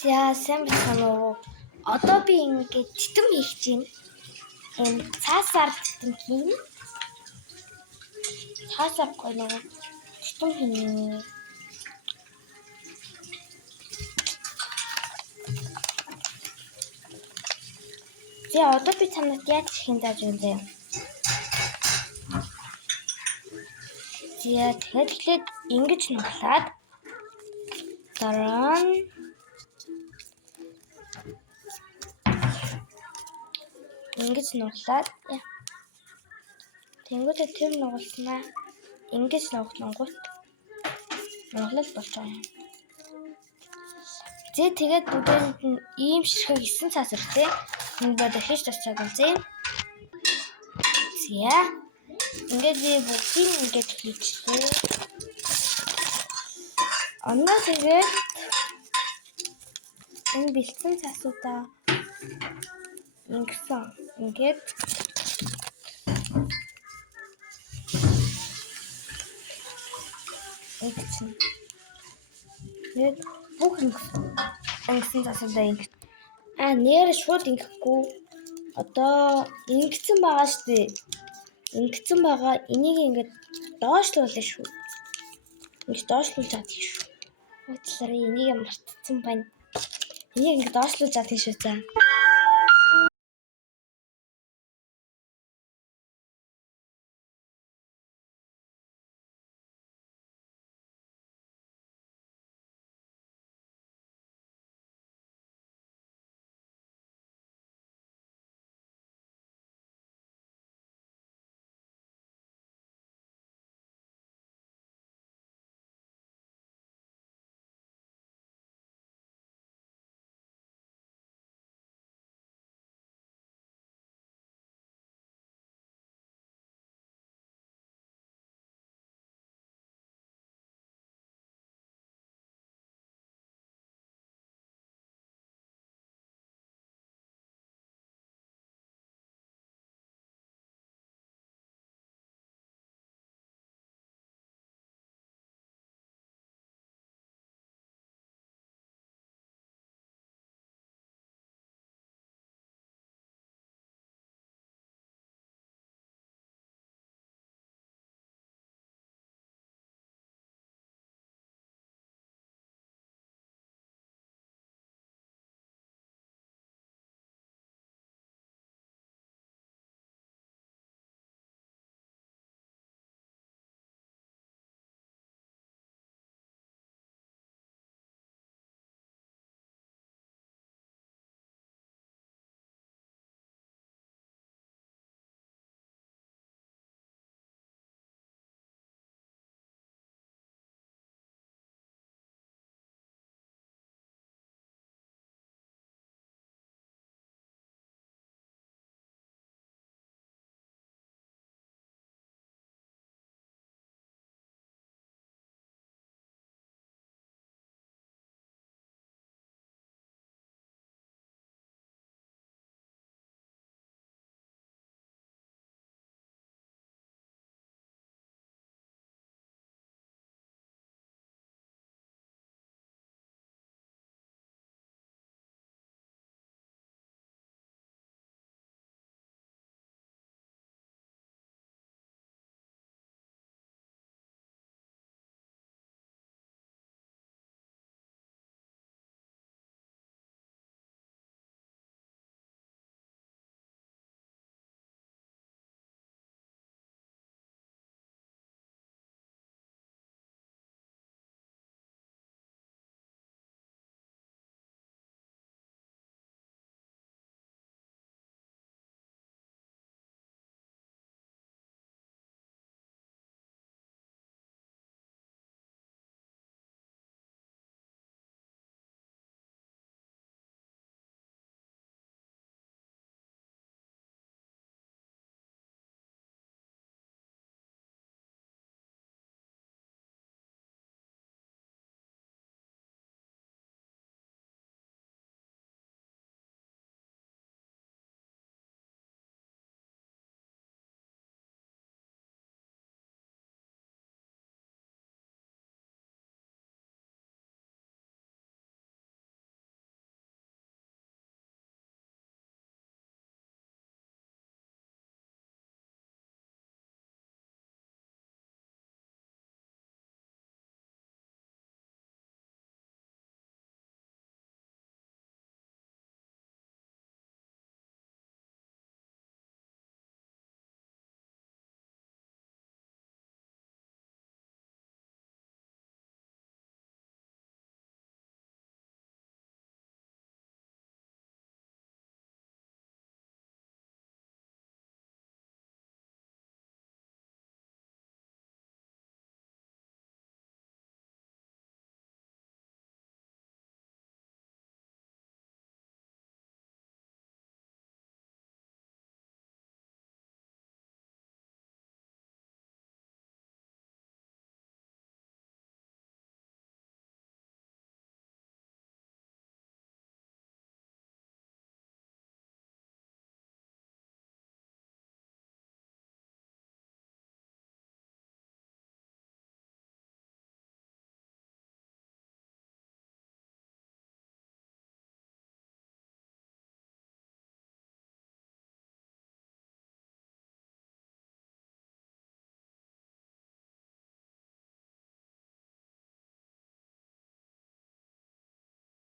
За сайн байна уу? Одоо би ингээд титэм хийх чинь. Энэ цаасаар титэм хийн. Цаасаар гоё нэг титэм хийнэ. За одоо би танад яаж хийн зааж байна вэ? За тэгэхээр ингэж нуглаад дараа нь ингэж нуглаад тэнгуүтэй тэр нугалснаа ингэж нуглангуут нуглал болж байгаа юм. Зэ тэгээд бүгдээнд нь ийм ширхэг 9 цаас өртөө. Энд бод дахиж тусчааг үзье. За ингээд бүгдийг ингээд хийчихлээ. Оноо тэгээд энэ бэлдсэн цаасуудаа ингэсэн. Ингээд ингэсэн. Тэгээд бүх ингэсэн цаасуудаа ингэ. Нэр шууд ингэхгүй. Одоо ингэсэн байгаа шүү дээ. Ингэсэн байгаа. Энийг ингээд доошлуулна шүү. Ингэж доошлуулж чадах шүү. Уучлаарай, энийг мартсан байна. Энийг ингээд доошлуулж чадах шүү за.